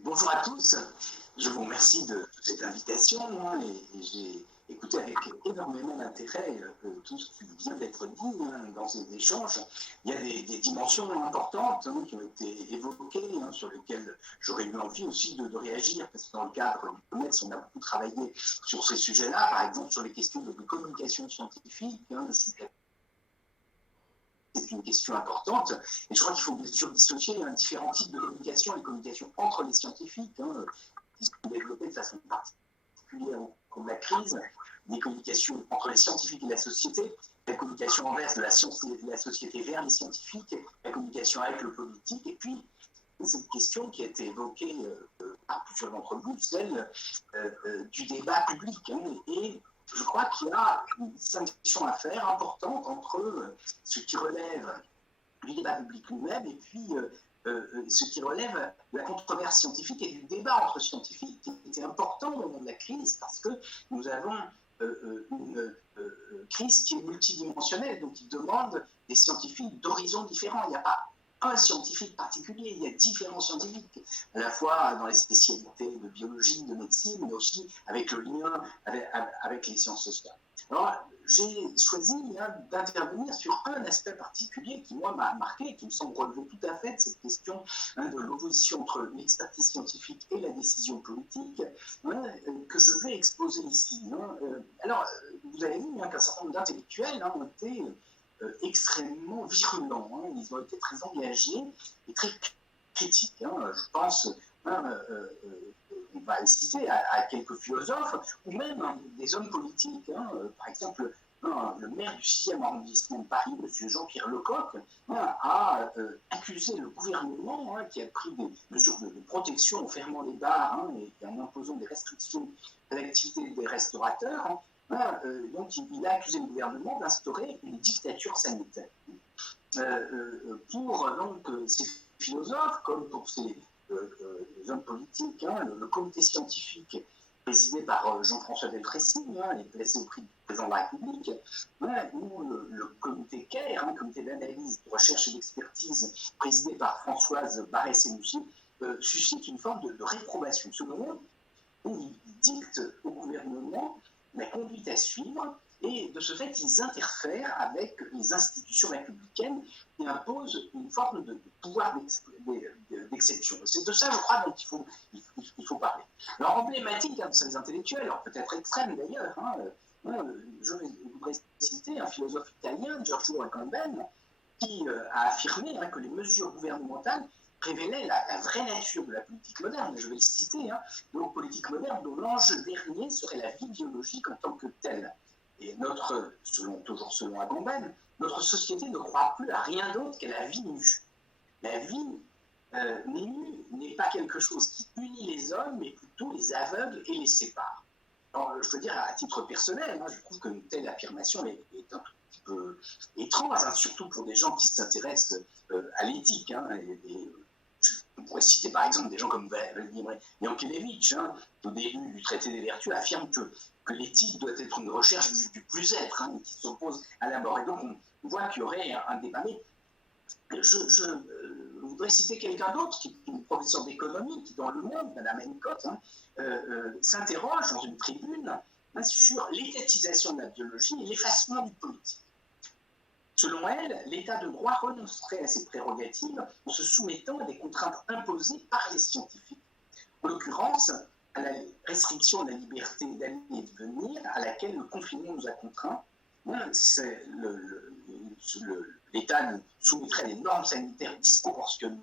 Bonjour à tous, je vous remercie de cette invitation et j'ai écouté avec énormément d'intérêt tout ce qui vient d'être dit dans ces échanges. Il y a des dimensions importantes qui ont été évoquées, sur lesquelles j'aurais eu envie aussi de réagir, parce que dans le cadre du COMEX, on a beaucoup travaillé sur ces sujets-là, par exemple sur les questions de communication scientifique. C'est une question importante. Et je crois qu'il faut bien sûr dissocier différents types de communication, les communications entre les scientifiques, qui sont développées de façon particulière au cours de la crise, les communications entre les scientifiques et la société, la communication inverse de la science et de la société vers les scientifiques, la communication avec le politique, et puis cette question qui a été évoquée par plusieurs d'entre vous, celle du débat public. Et je crois qu'il y a une distinction à faire importante entre ce qui relève du débat public lui-même et puis ce qui relève de la controverse scientifique et du débat entre scientifiques, qui était important au moment de la crise, parce que nous avons une crise qui est multidimensionnelle, donc qui demande des scientifiques d'horizons différents. Il n'y a pas un scientifique particulier, il y a différents scientifiques, à la fois dans les spécialités de biologie, de médecine, mais aussi avec le lien avec les sciences sociales. Alors, j'ai choisi d'intervenir sur un aspect particulier qui, moi, m'a marqué et qui me semble relever tout à fait de cette question de l'opposition entre l'expertise scientifique et la décision politique, que je vais exposer ici. Alors, vous avez vu qu'un certain nombre d'intellectuels ont été extrêmement virulents. Ils ont été très engagés et très critiques. Je pense, on va citer à quelques philosophes, ou même des hommes politiques. Par exemple, le maire du 6e arrondissement de Paris, M. Jean-Pierre Lecoq, a accusé le gouvernement, qui a pris des mesures de protection en fermant les bars et en imposant des restrictions à l'activité des restaurateurs. Donc il a accusé le gouvernement d'instaurer une dictature sanitaire. Pour ces philosophes, comme pour ces hommes politiques, le comité scientifique présidé par Jean-François Delfrécy, est placé au prix du président de la République, ou le comité CARE, comité d'analyse, de recherche et d'expertise, présidé par Françoise Barré-Senoussi, suscite une forme de réprobation. Selon eux, ils dictent au gouvernement la conduite à suivre, et de ce fait, ils interfèrent avec les institutions républicaines et imposent une forme de pouvoir d'exception. C'est de ça, je crois, dont il faut parler. Alors, emblématique de ces intellectuels, alors peut-être extrême d'ailleurs, je voudrais citer un philosophe italien, Giorgio Agamben, qui a affirmé que les mesures gouvernementales révélait la vraie nature de la politique moderne. Je vais le citer, donc politique moderne dont l'enjeu dernier serait la vie biologique en tant que telle. Et toujours selon Agamben, notre société ne croit plus à rien d'autre qu'à la vie nue. La vie nue n'est pas quelque chose qui unit les hommes, mais plutôt les aveugle et les sépare. Alors, je veux dire, à titre personnel, je trouve qu'une telle affirmation est un petit peu étrange, surtout pour des gens qui s'intéressent à l'éthique. On pourrait citer par exemple des gens comme Vladimir Yankelevitch, au début du traité des vertus, affirme que l'éthique doit être une recherche du plus-être, qui s'oppose à la mort. Et donc on voit qu'il y aurait un débat. Mais je voudrais citer quelqu'un d'autre, qui est une professeure d'économie, qui dans Le Monde, Madame Hennicott, s'interroge dans une tribune sur l'étatisation de la biologie et l'effacement du politique. Selon elle, l'état de droit renoncerait à ses prérogatives en se soumettant à des contraintes imposées par les scientifiques. En l'occurrence, à la restriction de la liberté d'aller et de venir, à laquelle le confinement nous a contraints, l'État nous soumettrait à des normes sanitaires disproportionnées,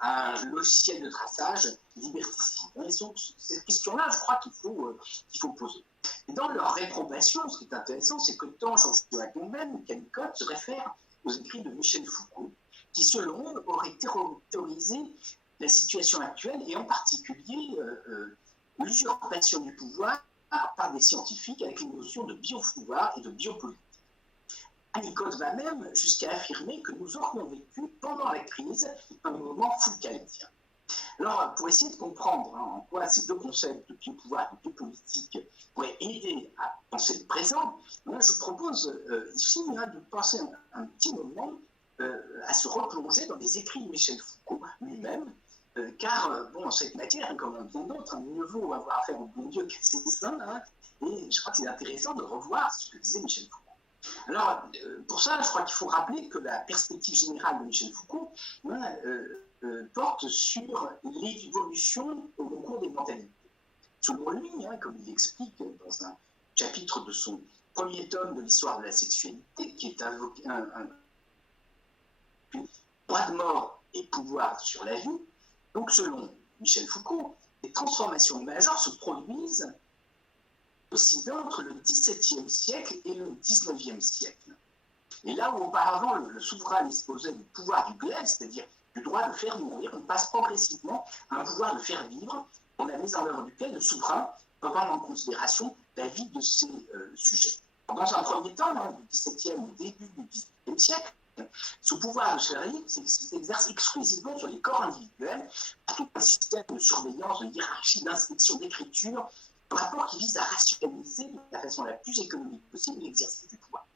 à un logiciel de traçage liberticide. Et donc, cette question-là, je crois qu'il faut poser. Et dans leur réprobation, ce qui est intéressant, c'est que tant Jean-François Agamben que Hennicott se réfèrent aux écrits de Michel Foucault, qui, selon eux, aurait théorisé la situation actuelle et en particulier l'usurpation du pouvoir par des scientifiques avec une notion de biopouvoir et de biopolitique. Hennicott va même jusqu'à affirmer que nous aurions vécu pendant la crise un moment foucaldien. Alors, pour essayer de comprendre en quoi ces deux concepts de biopouvoir et de biopolitique pourraient aider à penser le présent, je propose ici de penser un petit moment à se replonger dans les écrits de Michel Foucault lui-même, car, bon, cette matière, comme bien d'autres, mieux vaut avoir affaire au bon Dieu qu'à ses saints, hein, et je crois que c'est intéressant de revoir ce que disait Michel Foucault. Alors, pour ça, je crois qu'il faut rappeler que la perspective générale de Michel Foucault hein, porte sur l'évolution au cours des mentalités. Selon lui, hein, comme il l'explique dans un chapitre de son premier tome de l'histoire de la sexualité, qui est un droit de mort et pouvoir sur la vie, donc selon Michel Foucault, les transformations majeures se produisent aussi entre le XVIIe siècle et le XIXe siècle. Et là où auparavant le souverain disposait du pouvoir du glaive, c'est-à-dire du droit de faire mourir, on passe progressivement à un pouvoir de faire vivre, pour la mise en œuvre duquel le souverain peut prendre en considération la vie de ses sujets. Dans un premier temps, hein, du XVIIe au début du XVIIIe siècle, ce pouvoir de faire vivre s'exerce exclusivement sur les corps individuels, par tout un système de surveillance, de hiérarchie, d'inspection, d'écriture, un rapport qui vise à rationaliser de la façon la plus économique possible l'exercice du pouvoir.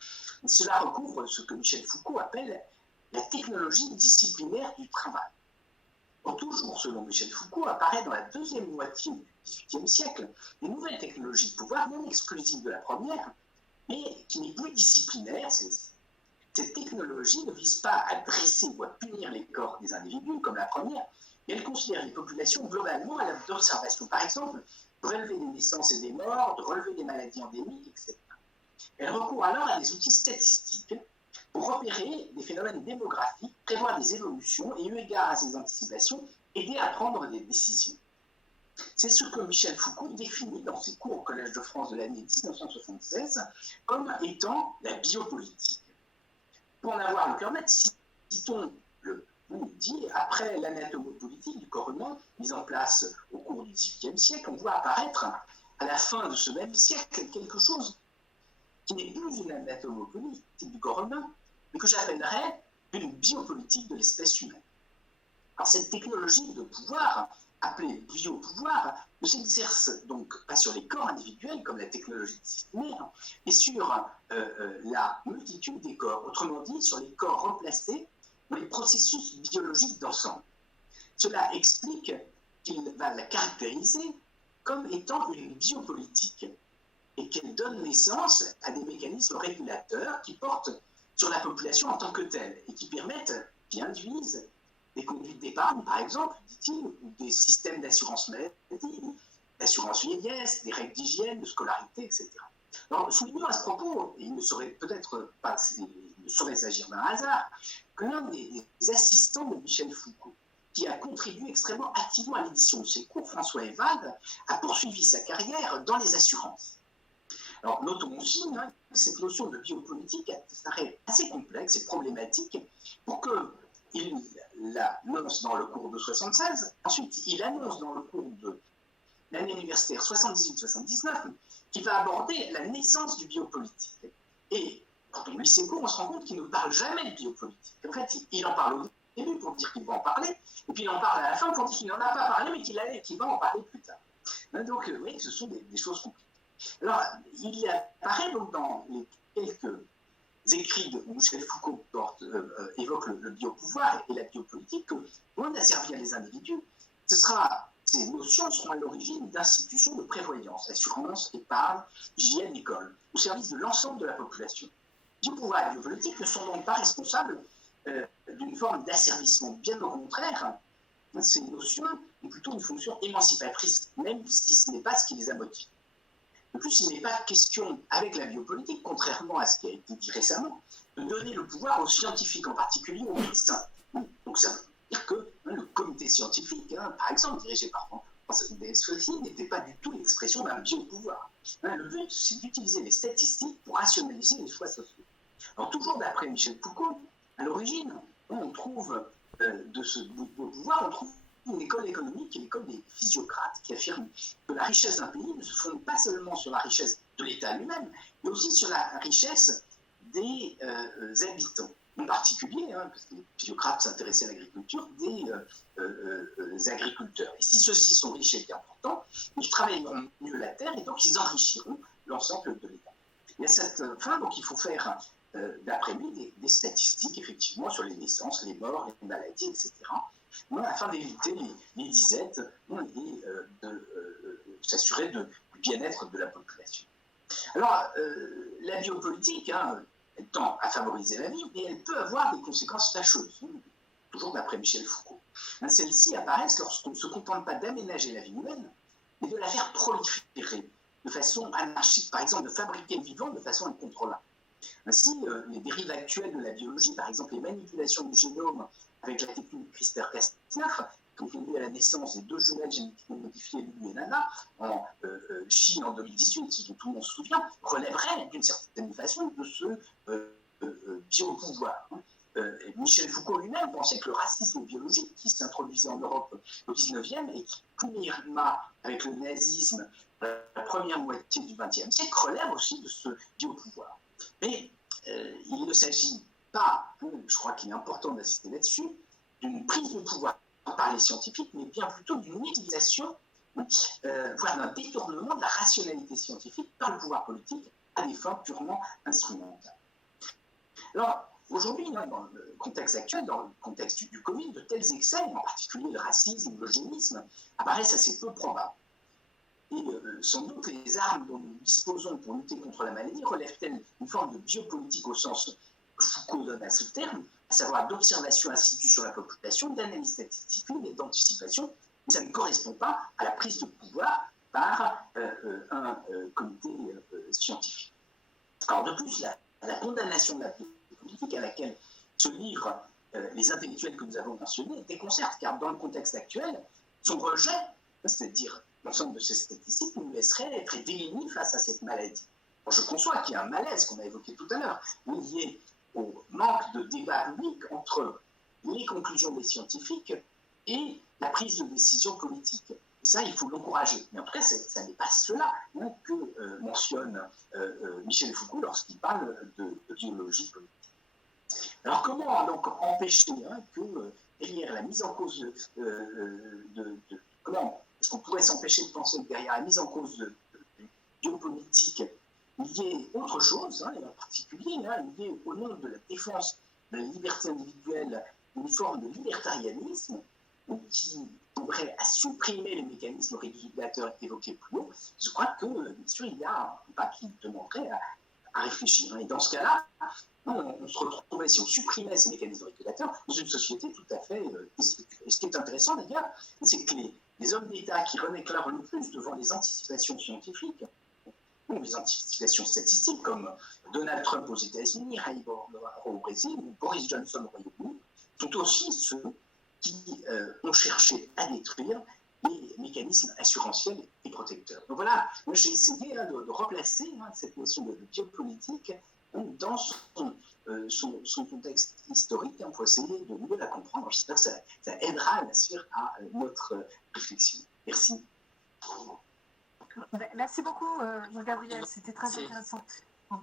Cela recouvre ce que Michel Foucault appelle la technologie disciplinaire du travail. Or, toujours selon Michel Foucault, apparaît dans la deuxième moitié du XVIIIe siècle une nouvelle technologie de pouvoir non exclusive de la première, mais qui n'est plus disciplinaire. Cette technologie ne vise pas à dresser ou à punir les corps des individus comme la première, mais elle considère les populations globalement à l'œuvre d'observation. Par exemple, de relever des naissances et des morts, de relever des maladies endémiques, etc. Elle recourt alors à des outils statistiques pour repérer des phénomènes démographiques, prévoir des évolutions et, eu égard à ces anticipations, aider à prendre des décisions. C'est ce que Michel Foucault définit dans ses cours au Collège de France de l'année 1976 comme étant la biopolitique. Pour en avoir le cœur net, citons le dit, après l'anatomopolitique du corps humain, mise en place au cours du XVIIIe siècle, on voit apparaître à la fin de ce même siècle quelque chose qui n'est plus une anatomopolitique du corps humain, mais que j'appellerais une biopolitique de l'espèce humaine. Alors cette technologie de pouvoir, appelée biopouvoir, ne s'exerce donc pas sur les corps individuels comme la technologie disciplinaire, mais sur la multitude des corps, autrement dit sur les corps remplacés dans les processus biologiques d'ensemble. Cela explique qu'il va la caractériser comme étant une biopolitique et qu'elle donne naissance à des mécanismes régulateurs qui portent sur la population en tant que telle et qui permettent, qui induisent des conduites d'épargne, par exemple, dit-il, ou des systèmes d'assurance maladie, d'assurance vieillesse, des règles d'hygiène, de scolarité, etc. Alors, soulignons à ce propos, il ne saurait peut-être pas, il ne saurait s'agir d'un hasard, que l'un des assistants de Michel Foucault, qui a contribué extrêmement activement à l'édition de ses cours, François Evade, a poursuivi sa carrière dans les assurances. Alors, notons aussi hein, que cette notion de biopolitique paraît assez complexe et problématique pour qu'il l'annonce dans le cours de 76, ensuite il annonce dans le cours de l'année universitaire 78-79 qu'il va aborder la naissance du biopolitique. Et quand on lit ses cours, on se rend compte qu'il ne parle jamais de biopolitique. En fait, il en parle au début pour dire qu'il va en parler, et puis il en parle à la fin pour dire qu'il n'en a pas parlé, mais qu'il va en parler plus tard. Donc, vous voyez que ce sont des choses compliquées. Alors, il apparaît donc dans les quelques écrits de Michel Foucault évoque le biopouvoir et la biopolitique que, loin d'asservir les individus, ces notions seront à l'origine d'institutions de prévoyance, assurance, épargne, hygiène, école, au service de l'ensemble de la population. Biopouvoir et biopolitique ne sont donc pas responsables d'une forme d'asservissement. Bien au contraire, ces notions ont plutôt une fonction émancipatrice, même si ce n'est pas ce qui les a motivés. De plus, il n'est pas question, avec la biopolitique, contrairement à ce qui a été dit récemment, de donner le pouvoir aux scientifiques, en particulier aux médecins. Donc ça veut dire que le comité scientifique, par exemple, dirigé par ceci n'était pas du tout l'expression d'un biopouvoir. Le but, c'est d'utiliser les statistiques pour rationaliser les choix sociaux. Alors toujours d'après Michel Foucault, à l'origine, on trouve de ce biopouvoir, on trouve une école économique qui est l'école des physiocrates, qui affirme que la richesse d'un pays ne se fonde pas seulement sur la richesse de l'État lui-même, mais aussi sur la richesse des habitants. En particulier, parce que les physiocrates s'intéressaient à l'agriculture, des agriculteurs. Et si ceux-ci sont riches et importants, ils travailleront mieux la terre et donc ils enrichiront l'ensemble de l'État. Et à cette fin, donc, il faut faire, d'après lui, des statistiques, effectivement, sur les naissances, les morts, les maladies, etc., afin d'éviter les disettes et de s'assurer du bien-être de la population. Alors, la biopolitique, elle tend à favoriser la vie, mais elle peut avoir des conséquences fâcheuses, toujours d'après Michel Foucault. Celles-ci apparaissent lorsqu'on ne se contente pas d'aménager la vie humaine, mais de la faire proliférer de façon anarchique, par exemple de fabriquer le vivant de façon incontrôlable. Ainsi, les dérives actuelles de la biologie, par exemple les manipulations du génome avec la technique CRISPR-Cas9, qui ont conduit à la naissance des 2 jumelles génétiquement modifiées, Lulu et Nana, en Chine en 2018, ce dont tout le monde se souvient, relèverait d'une certaine façon de ce biopouvoir. Michel Foucault lui-même pensait que le racisme biologique qui s'introduisait en Europe au XIXe et qui culmina avec le nazisme la première moitié du XXe siècle relève aussi de ce biopouvoir. Mais il ne s'agit pas, je crois qu'il est important d'insister là-dessus, d'une prise de pouvoir par les scientifiques, mais bien plutôt d'une utilisation, voire d'un détournement de la rationalité scientifique par le pouvoir politique à des fins purement instrumentales. Alors, aujourd'hui, dans le contexte actuel, dans le contexte du Covid, de tels excès, en particulier le racisme, l'eugénisme, apparaissent assez peu probables. Et sans doute les armes dont nous disposons pour lutter contre la maladie relèvent-elles une forme de biopolitique au sens que Foucault donne à ce terme, à savoir d'observation instituée sur la population, d'analyse statistique et d'anticipation, mais ça ne correspond pas à la prise de pouvoir par un comité scientifique. Alors de plus, la condamnation de la biopolitique à laquelle se livrent les intellectuels que nous avons mentionnés déconcerte, car dans le contexte actuel, son rejet, c'est-à-dire l'ensemble de ces statistiques, nous laisserait être démunis face à cette maladie. Bon, je conçois qu'il y a un malaise qu'on a évoqué tout à l'heure, lié au manque de débat public entre les conclusions des scientifiques et la prise de décision politique. Et ça, il faut l'encourager. Mais en tout cas, ça n'est pas cela que mentionne Michel Foucault lorsqu'il parle de biologie politique. Alors comment donc empêcher que derrière la mise en cause comment est-ce qu'on pourrait s'empêcher de penser que derrière la mise en cause de biopolitique, il y ait autre chose, et en particulier lié au nom de la défense de la liberté individuelle, une forme de libertarianisme qui pourrait supprimer les mécanismes régulateurs évoqués plus haut. Je crois que, bien sûr, il y a un pas qui demanderait à réfléchir. Et dans ce cas-là, on se retrouverait, si on supprimait ces mécanismes régulateurs, dans une société tout à fait déstructurée. Et ce qui est intéressant d'ailleurs, c'est que les hommes d'État qui renéclarent le plus devant les anticipations scientifiques, ou les anticipations statistiques, comme Donald Trump aux États-Unis, Jair Bolsonaro au Brésil, ou Boris Johnson au Royaume-Uni, sont aussi ceux qui ont cherché à détruire les mécanismes assurantiels et protecteurs. Donc voilà, moi j'ai essayé de replacer cette notion de biopolitique dans son contexte historique pour essayer de mieux la comprendre. J'espère que ça aidera bien sûr à notre réflexion. Merci. Merci beaucoup, Jean-Gabriel, c'était très intéressant.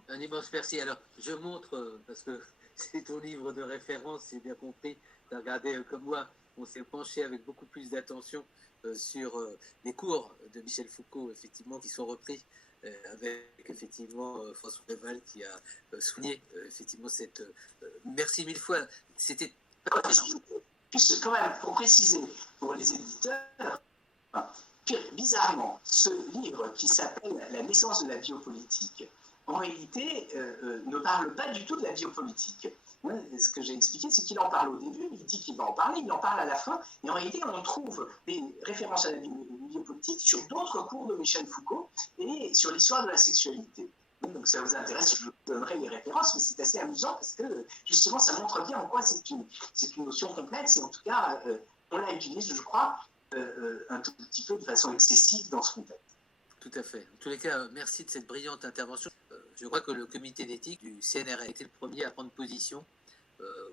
Un immense merci. Alors, je montre, parce que c'est ton livre de référence, j'ai bien compris, tu as regardé comme moi, on s'est penché avec beaucoup plus d'attention sur les cours de Michel Foucault, effectivement, qui sont repris avec, effectivement, François Reval qui a souligné, effectivement, cette... merci mille fois, c'était... Juste quand même, pour préciser, pour les éditeurs, bizarrement, ce livre qui s'appelle La naissance de la biopolitique, en réalité, ne parle pas du tout de la biopolitique. Ce que j'ai expliqué, c'est qu'il en parle au début, il dit qu'il va en parler, il en parle à la fin, et en réalité, on trouve des références à la biopolitique sur d'autres cours de Michel Foucault et sur l'histoire de la sexualité. Donc, ça vous intéresse, je vous donnerai les références, mais c'est assez amusant parce que, justement, ça montre bien en quoi c'est une notion complexe, et en tout cas, on la utilise, je crois, un tout petit peu de façon excessive dans ce contexte. Tout à fait. En tous les cas, merci de cette brillante intervention. Je crois que le comité d'éthique du CNRS a été le premier à prendre position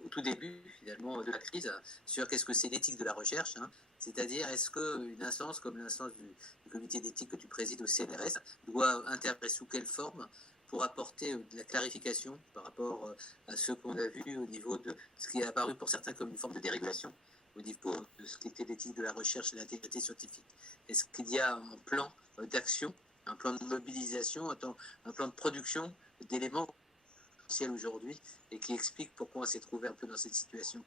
au tout début, finalement, de la crise, sur qu'est-ce que c'est l'éthique de la recherche, c'est-à-dire est-ce qu'une instance comme l'instance du comité d'éthique que tu présides au CNRS doit intervenir sous quelle forme pour apporter de la clarification par rapport à ce qu'on a vu au niveau de ce qui est apparu pour certains comme une forme de dérégulation au niveau de ce qu'était l'éthique de la recherche et l'intégrité scientifique. Est-ce qu'il y a un plan d'action, un plan de mobilisation, un plan de production d'éléments essentiels aujourd'hui et qui explique pourquoi on s'est trouvé un peu dans cette situation?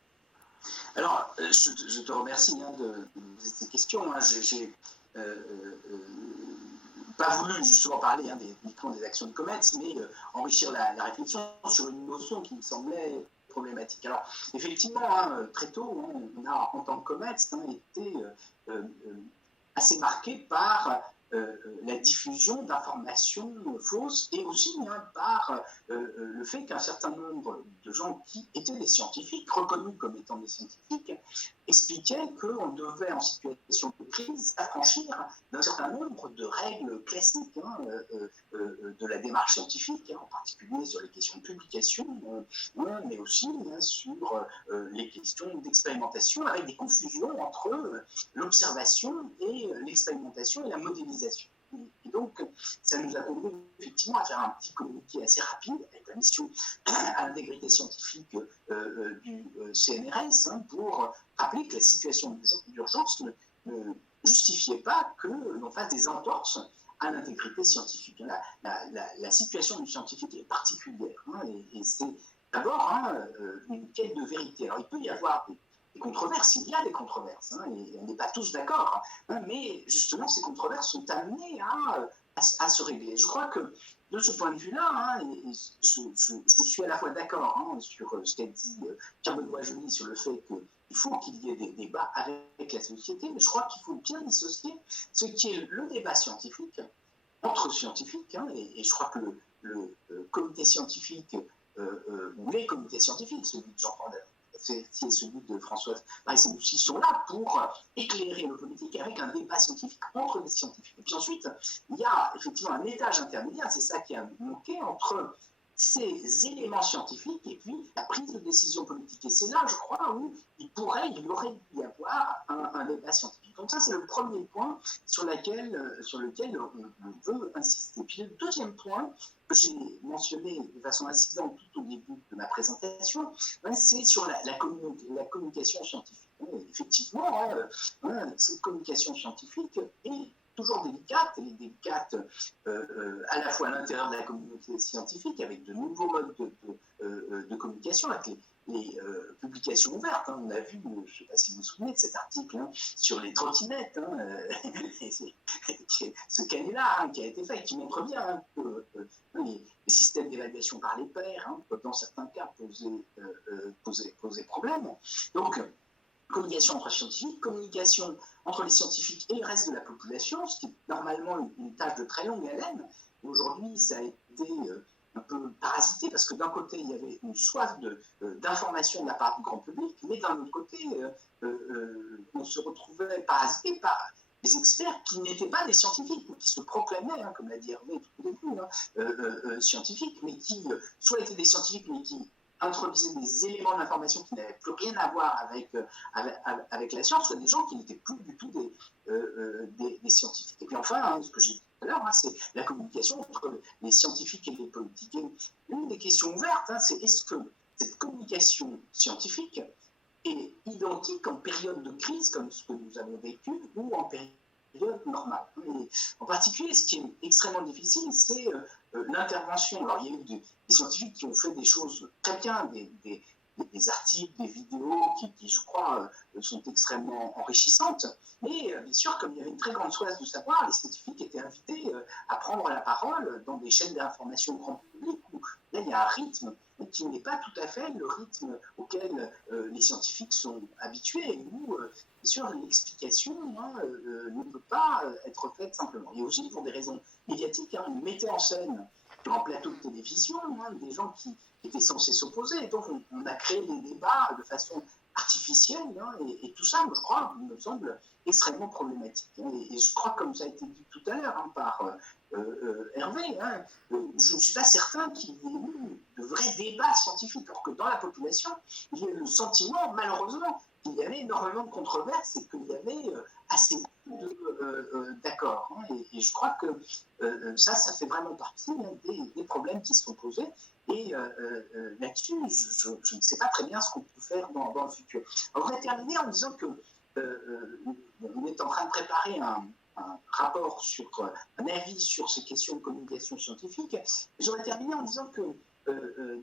Alors, je te remercie de ces questions. J'ai pas voulu justement parler uniquement des actions de COMEX, mais enrichir la réflexion sur une notion qui me semblait problématique. Alors, effectivement, très tôt, on a, en tant que COMEX, été assez marqué par la diffusion d'informations fausses et aussi par le fait qu'un certain nombre de gens qui étaient des scientifiques, reconnus comme étant des scientifiques, expliquaient qu'on devait, en situation de crise, s'affranchir d'un certain nombre de règles classiques de la démarche scientifique, en particulier sur les questions de publication, mais aussi sur les questions d'expérimentation, avec des confusions entre l'observation et l'expérimentation et la modélisation. Et donc, ça nous a conduit effectivement à faire un petit communiqué assez rapide avec la mission à l'intégrité scientifique du CNRS pour rappeler que la situation d'urgence ne justifiait pas que l'on fasse des entorses à l'intégrité scientifique. La situation du scientifique est particulière et c'est d'abord une quête de vérité. Alors, il peut y avoir des controverses, il y a des controverses, et on n'est pas tous d'accord, mais justement ces controverses sont amenées à se régler. Je crois que de ce point de vue-là, je suis à la fois d'accord sur ce qu'a dit Pierre-Benoît Joly sur le fait qu'il faut qu'il y ait des débats avec la société, mais je crois qu'il faut bien dissocier ce qui est le débat scientifique, entre scientifiques, et je crois que le comité scientifique, ou les comités scientifiques, celui de Jean-Paul et celui de Françoise Marie-Moussi sont là pour éclairer le politique avec un débat scientifique entre les scientifiques. Et puis ensuite, il y a effectivement un étage intermédiaire, c'est ça qui a manqué, entre ces éléments scientifiques et puis la prise de décision politique. Et c'est là, je crois, où il y aurait dû y avoir un débat scientifique. Donc ça, c'est le premier point sur lequel on veut insister. Puis le deuxième point que j'ai mentionné de façon incidente tout au début de ma présentation, c'est sur la communication scientifique. Effectivement, cette communication scientifique est toujours délicate, elle est délicate à la fois à l'intérieur de la communauté scientifique, avec de nouveaux modes de communication, avec les publications ouvertes. On a vu, je ne sais pas si vous vous souvenez de cet article sur les trottinettes, ce cahier-là qui a été fait, qui montre bien que les systèmes d'évaluation par les pairs peuvent dans certains cas poser problème. Donc, communication entre scientifiques, communication entre les scientifiques et le reste de la population, ce qui est normalement une tâche de très longue haleine. Aujourd'hui, ça a été un peu parasité parce que d'un côté, il y avait une soif d'information de la part du grand public, mais d'un autre côté, on se retrouvait parasité par des experts qui n'étaient pas des scientifiques, ou qui se proclamaient, comme l'a dit Hervé tout au début, scientifiques, mais qui soit étaient des scientifiques, mais qui introduisaient des éléments d'information qui n'avaient plus rien à voir avec la science, soit des gens qui n'étaient plus du tout des scientifiques. Et puis enfin, ce que j'ai dit tout à l'heure, c'est la communication entre les scientifiques et les politiques. Et une des questions ouvertes, c'est est-ce que cette communication scientifique est identique en période de crise, comme ce que nous avons vécu, ou en période normale. Et en particulier, ce qui est extrêmement difficile, c'est l'intervention. Alors, il y a eu des scientifiques qui ont fait des choses très bien, des articles, des vidéos qui je crois, sont extrêmement enrichissantes. Mais bien sûr, comme il y avait une très grande soif de savoir, les scientifiques étaient invités à prendre la parole dans des chaînes d'information grand public où là, il y a un rythme qui n'est pas tout à fait le rythme auquel les scientifiques sont habitués, et où, bien sûr, l'explication ne peut pas être faite simplement. Et aussi, pour des raisons médiatiques, on mettait en scène sur un plateau de télévision des gens qui étaient censés s'opposer. Et donc, on a créé des débats de façon artificielle, et tout ça, je crois, me semble extrêmement problématique. Et je crois, comme ça a été dit tout à l'heure par Hervé, je ne suis pas certain qu'il y ait eu de vrais débats scientifiques, alors que dans la population, il y a eu le sentiment, malheureusement, qu'il y avait énormément de controverses et qu'il y avait assez peu d'accords. Et je crois que ça fait vraiment partie des problèmes qui se sont posés. Et là-dessus, je ne sais pas très bien ce qu'on peut faire dans le futur. Alors, on va terminer en disant que on est en train de préparer un rapport un avis sur ces questions de communication scientifique. J'aurais terminé en disant que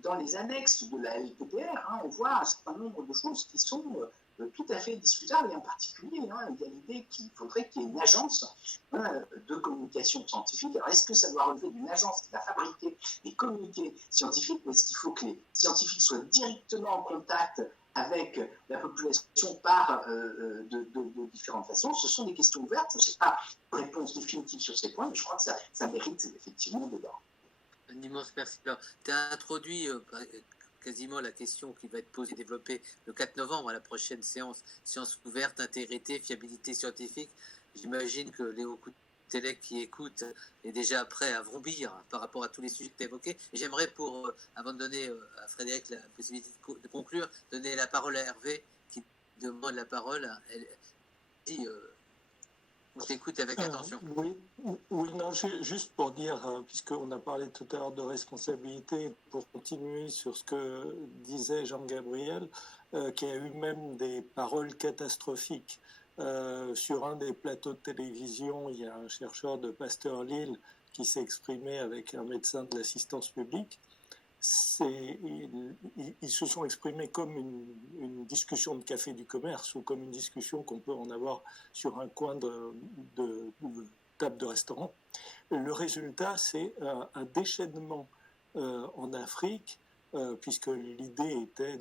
dans les annexes de la LPPR, on voit un certain nombre de choses qui sont tout à fait discutables, et en particulier, il y a l'idée qu'il faudrait qu'il y ait une agence de communication scientifique. Alors, est-ce que ça doit relever d'une agence qui va fabriquer des communiqués scientifiques, ou est-ce qu'il faut que les scientifiques soient directement en contact avec la population par de différentes façons? Ce sont des questions ouvertes. Je n'ai pas de réponse définitive sur ces points, mais je crois que ça mérite effectivement débat. Un immense merci. Tu as introduit quasiment la question qui va être posée et développée le 4 novembre à la prochaine séance, sciences ouvertes, intégrité, fiabilité scientifique. J'imagine que Léo Coutelec qui écoute est déjà prêt à vrombir par rapport à tous les sujets que tu as évoqués. Et j'aimerais, avant de donner à Frédéric la possibilité de conclure, donner la parole à Hervé qui demande la parole. Elle dit... on t'écoute avec attention. Oui, non, juste pour dire, puisqu'on a parlé tout à l'heure de responsabilité, pour continuer sur ce que disait Jean-Gabriel, qui a eu même des paroles catastrophiques. Sur un des plateaux de télévision, il y a un chercheur de Pasteur Lille qui s'est exprimé avec un médecin de l'assistance publique. Ils se sont exprimés comme une discussion de café du commerce, ou comme une discussion qu'on peut en avoir sur un coin de table de restaurant. Le résultat, c'est un déchaînement en Afrique, puisque l'idée était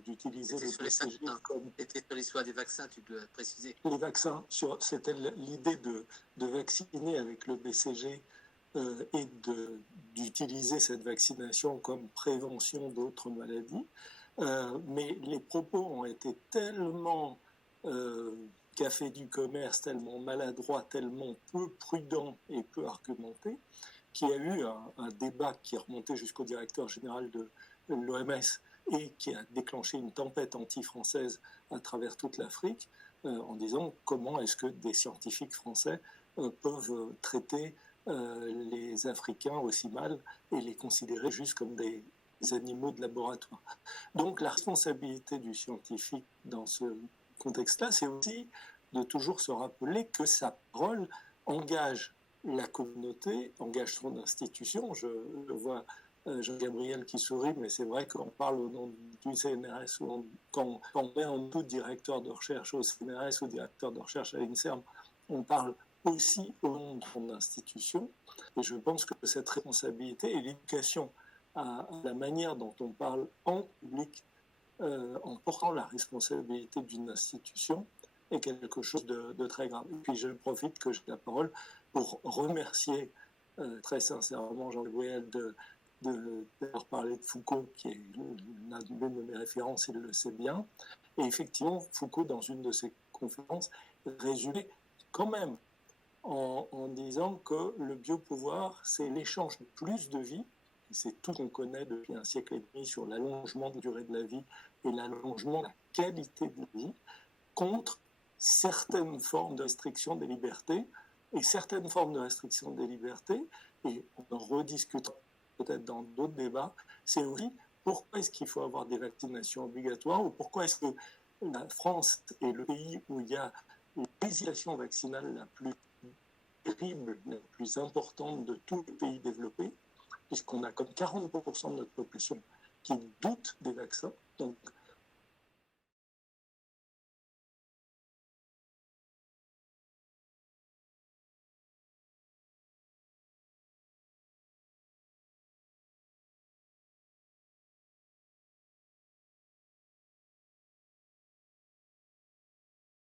d'utiliser les BCG comme... C'était sur l'histoire des vaccins, tu dois préciser. Les vaccins, c'était l'idée de vacciner avec le BCG et d'utiliser cette vaccination comme prévention d'autres maladies. Mais les propos ont été tellement café du commerce, tellement maladroits, tellement peu prudents et peu argumentés, qu'il y a eu un débat qui est remonté jusqu'au directeur général de l'OMS et qui a déclenché une tempête anti-française à travers toute l'Afrique, en disant comment est-ce que des scientifiques français peuvent traiter les Africains aussi mal et les considérer juste comme des animaux de laboratoire. Donc la responsabilité du scientifique dans ce contexte-là, c'est aussi de toujours se rappeler que sa parole engage la communauté, engage son institution. Je vois Jean-Gabriel qui sourit, mais c'est vrai qu'on parle au nom du CNRS, quand on met en doute directeur de recherche au CNRS ou directeur de recherche à l'INSERM, on parle aussi au nom de son institution. Et je pense que cette responsabilité et l'éducation à la manière dont on parle en public, en portant la responsabilité d'une institution, est quelque chose de très grave. Et puis je profite que j'ai la parole pour remercier très sincèrement Jean-Gabriel d'avoir parlé de Foucault, qui est l'une de mes références, il le sait bien. Et effectivement, Foucault, dans une de ses conférences, résumait quand même en disant que le biopouvoir, c'est l'échange de plus de vie, c'est tout qu'on connaît depuis un siècle et demi sur l'allongement de la durée de la vie et l'allongement de la qualité de la vie, contre certaines formes de restriction des libertés, et certaines formes de restriction des libertés, et on en rediscutera peut-être dans d'autres débats, c'est aussi pourquoi est-ce qu'il faut avoir des vaccinations obligatoires, ou pourquoi est-ce que la France est le pays où il y a l'hésitation vaccinale la plus terrible, la plus importante de tous les pays développés, puisqu'on a comme 40% de notre population qui doute des vaccins. Donc